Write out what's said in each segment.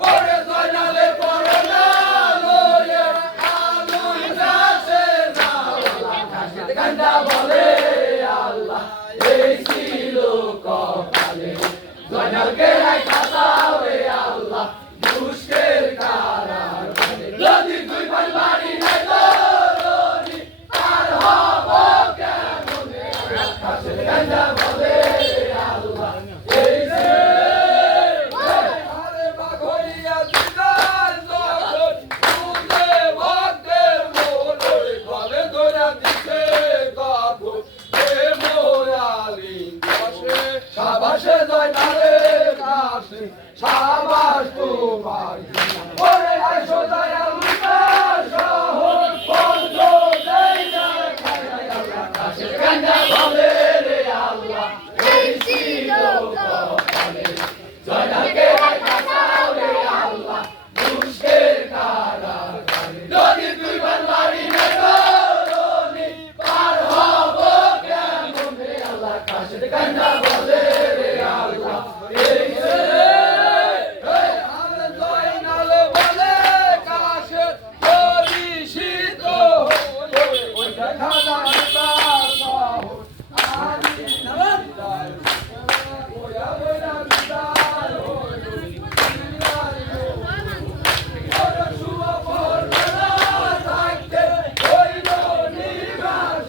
পরে জয়নালে পরে না লয়ে আলুই যাচ্ছে যাওয়ালা কাশিদ গাঞ্জা বলে আল্লাহ এই ছিল কপালে জয়নালকে রাখা দাও রে আল্লাহ দুষ্কের কারার বলে যদি দুই ভাই বাড়ি নাই দরনি আর হব কেমনে কাশিদ গাঞ্জা বলে আল্লাহ এই যে আরে বাঘরিয়া দিদার যখন তুলে ভক্তের মোরে গলে ধরে দিছে কাপড় এ মোরালি বসে সাবাসে জয়নালে কাশে সাবাস তোমার ওরে আইসো দয়াল শহর পঞ্চ দেই না আল্লাহ কাশে গাঞ্জা বলে রে আল্লাহ এই ছিল কপালে জয়নালকে রাখা দাও রে আল্লাহ দুষ্কের কারাগারে যদি দুই ভাই বাড়ি নাই দরনি পার হব কেমনে আল্লাহ কাশিদ গাঞ্জা বলে রে আল্লাহ এই যে আরে জয়নাল বলে কাশে পরিচিত ওই দেখা যায় তার শহর আমি দিদার ওয়া ওয়া দিদার ওরে শুভ পরনা থাকতে হইল নিবাস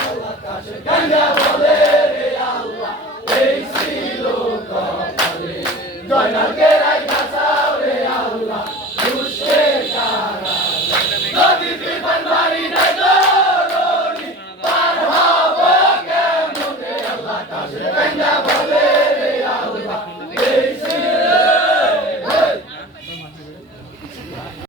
আল্লাহ কাশে গাঞ্জা বলে রে আল্লাহ এই ছিল কপালে জয়নালকে রাখা দাও রে আল্লাহ দুষ্কের কারাগারে যদি দুই ভাই বাড়ি নাই দরনি পার হব কেমনে আল্লাহ কাশে গাঞ্জা বলে রে আল্লাহ এই ছিল